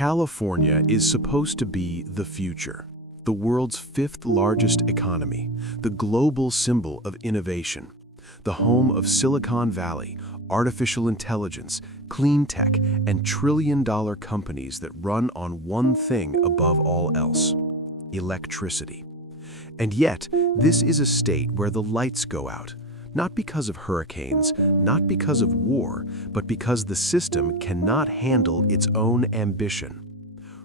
California is supposed to be the future, the world's fifth largest economy, the global symbol of innovation, the home of Silicon Valley, artificial intelligence, clean tech, and trillion-dollar companies that run on one thing above all else: electricity. And yet, this is a state where the lights go out, not because of hurricanes, not because of war, but because the system cannot handle its own ambition.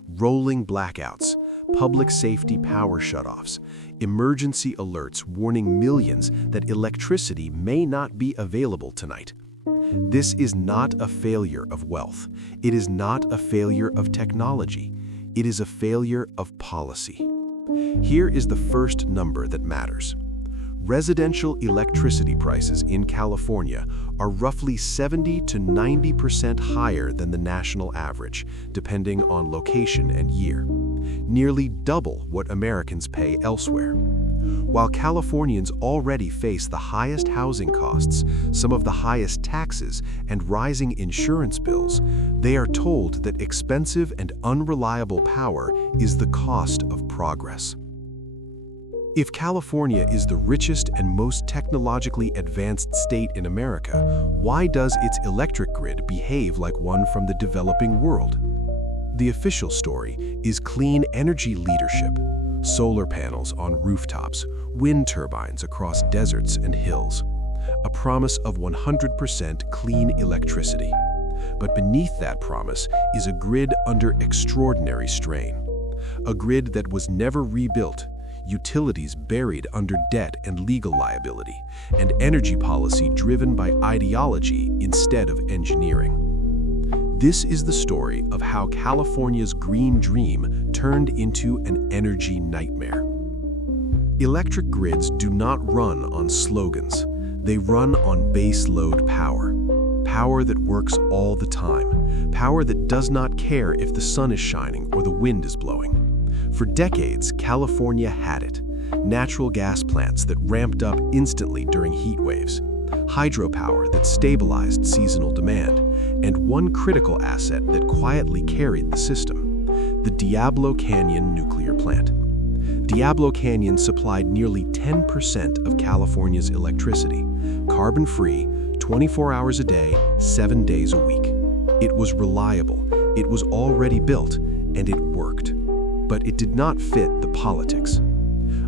Rolling blackouts, public safety power shutoffs, emergency alerts warning millions that electricity may not be available tonight. This is not a failure of wealth. It is not a failure of technology. It is a failure of policy. Here is the first number that matters. Residential electricity prices in California are roughly 70 to 90% higher than the national average, depending on location and year, nearly double what Americans pay elsewhere. While Californians already face the highest housing costs, some of the highest taxes, and rising insurance bills, they are told that expensive and unreliable power is the cost of progress. If California is the richest and most technologically advanced state in America, why does its electric grid behave like one from the developing world? The official story is clean energy leadership: solar panels on rooftops, wind turbines across deserts and hills, a promise of 100% clean electricity. But beneath that promise is a grid under extraordinary strain, a grid that was never rebuilt, utilities buried under debt and legal liability, and energy policy driven by ideology instead of engineering. This is the story of how California's green dream turned into an energy nightmare. Electric grids do not run on slogans. They run on base load power. Power that works all the time. Power that does not care if the sun is shining or the wind is blowing. For decades, California had it. Natural gas plants that ramped up instantly during heat waves, hydropower that stabilized seasonal demand, and one critical asset that quietly carried the system: the Diablo Canyon nuclear plant. Diablo Canyon supplied nearly 10% of California's electricity, carbon-free, 24 hours a day, 7 days a week. It was reliable, it was already built, and it worked. But it did not fit the politics.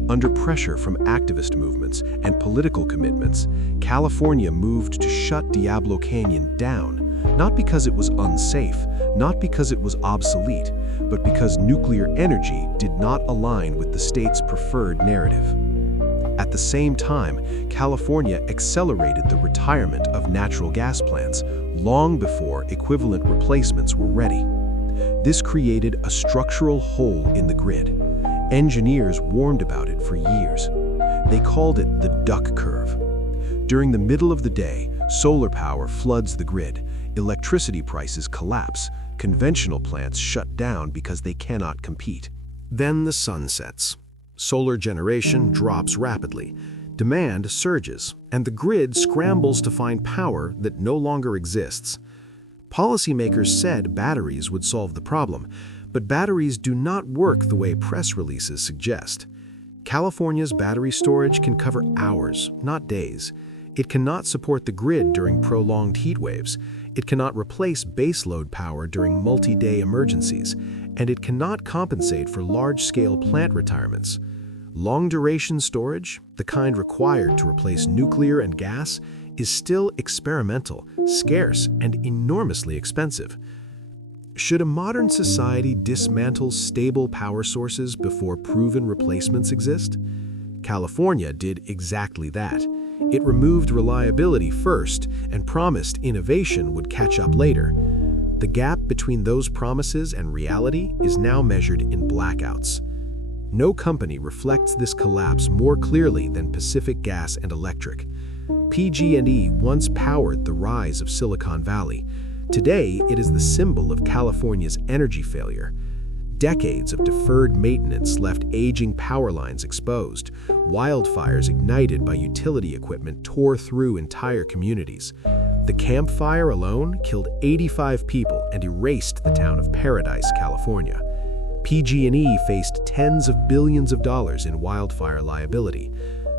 Under pressure from activist movements and political commitments, California moved to shut Diablo Canyon down, not because it was unsafe, not because it was obsolete, but because nuclear energy did not align with the state's preferred narrative. At the same time, California accelerated the retirement of natural gas plants long before equivalent replacements were ready. This created a structural hole in the grid. Engineers warned about it for years. They called it the duck curve. During the middle of the day, solar power floods the grid, electricity prices collapse, conventional plants shut down because they cannot compete. Then the sun sets. Solar generation drops rapidly. Demand surges, and the grid scrambles to find power that no longer exists. Policymakers said batteries would solve the problem, but batteries do not work the way press releases suggest. California's battery storage can cover hours, not days. It cannot support the grid during prolonged heat waves. It cannot replace baseload power during multi-day emergencies, and it cannot compensate for large-scale plant retirements. Long-duration storage, the kind required to replace nuclear and gas, is still experimental, scarce, and enormously expensive. Should a modern society dismantle stable power sources before proven replacements exist? California did exactly that. It removed reliability first and promised innovation would catch up later. The gap between those promises and reality is now measured in blackouts. No company reflects this collapse more clearly than Pacific Gas and Electric. PG&E once powered the rise of Silicon Valley. Today, it is the symbol of California's energy failure. Decades of deferred maintenance left aging power lines exposed. Wildfires ignited by utility equipment tore through entire communities. The Camp Fire alone killed 85 people and erased the town of Paradise, California. PG&E faced tens of billions of dollars in wildfire liability.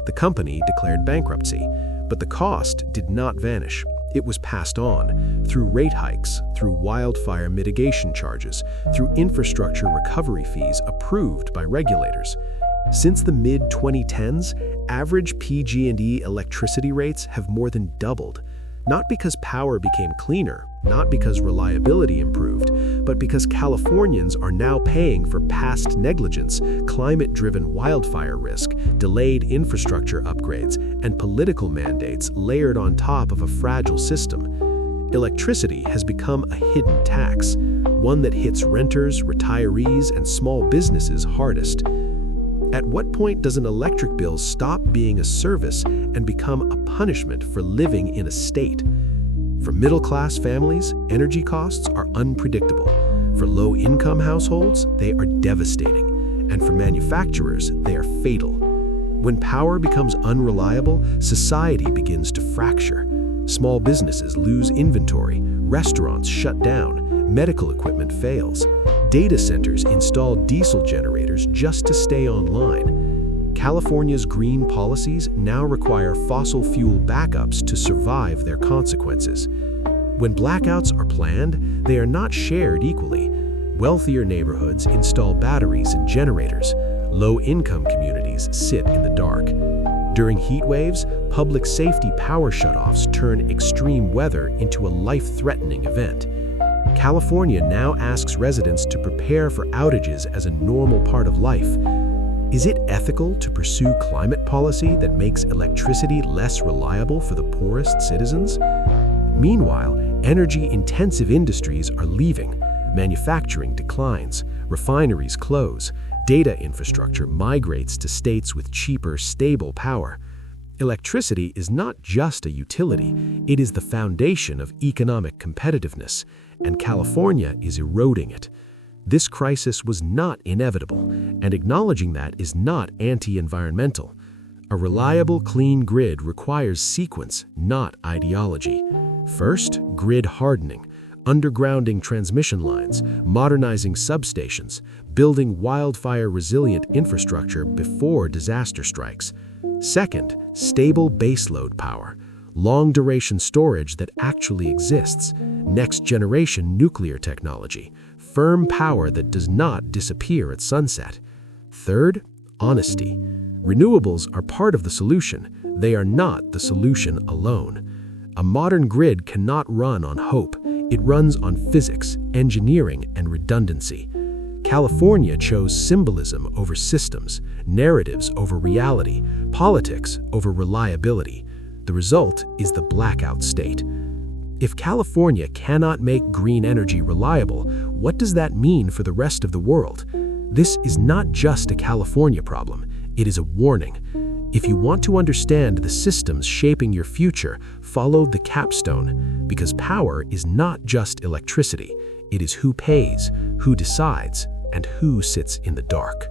The company declared bankruptcy, but the cost did not vanish. It was passed on through rate hikes, through wildfire mitigation charges, through infrastructure recovery fees approved by regulators. Since the mid-2010s, average PG&E electricity rates have more than doubled. Not because power became cleaner, not because reliability improved, but because Californians are now paying for past negligence, climate-driven wildfire risk, delayed infrastructure upgrades, and political mandates layered on top of a fragile system. Electricity has become a hidden tax, one that hits renters, retirees, and small businesses hardest. At what point does an electric bill stop being a service and become a punishment for living in a state? For middle-class families, energy costs are unpredictable. For low-income households, they are devastating. And for manufacturers, they are fatal. When power becomes unreliable, society begins to fracture. Small businesses lose inventory, restaurants shut down, medical equipment fails. Data centers install diesel generators just to stay online. California's green policies now require fossil fuel backups to survive their consequences. When blackouts are planned, they are not shared equally. Wealthier neighborhoods install batteries and generators. Low-income communities sit in the dark. During heat waves, public safety power shutoffs turn extreme weather into a life-threatening event. California now asks residents to prepare for outages as a normal part of life. Is it ethical to pursue climate policy that makes electricity less reliable for the poorest citizens? Meanwhile, energy-intensive industries are leaving. Manufacturing declines, refineries close, data infrastructure migrates to states with cheaper, stable power. Electricity is not just a utility, it is the foundation of economic competitiveness, and California is eroding it. This crisis was not inevitable, and acknowledging that is not anti-environmental. A reliable, clean grid requires sequence, not ideology. First, grid hardening, undergrounding transmission lines, modernizing substations, building wildfire-resilient infrastructure before disaster strikes. Second, stable baseload power, long-duration storage that actually exists, next-generation nuclear technology, firm power that does not disappear at sunset. Third, honesty. Renewables are part of the solution. They are not the solution alone. A modern grid cannot run on hope. It runs on physics, engineering, and redundancy. California chose symbolism over systems, narratives over reality, politics over reliability. The result is the blackout state. If California cannot make green energy reliable, what does that mean for the rest of the world? This is not just a California problem, it is a warning. If you want to understand the systems shaping your future, follow the capstone, because power is not just electricity. It is who pays, who decides, and who sits in the dark.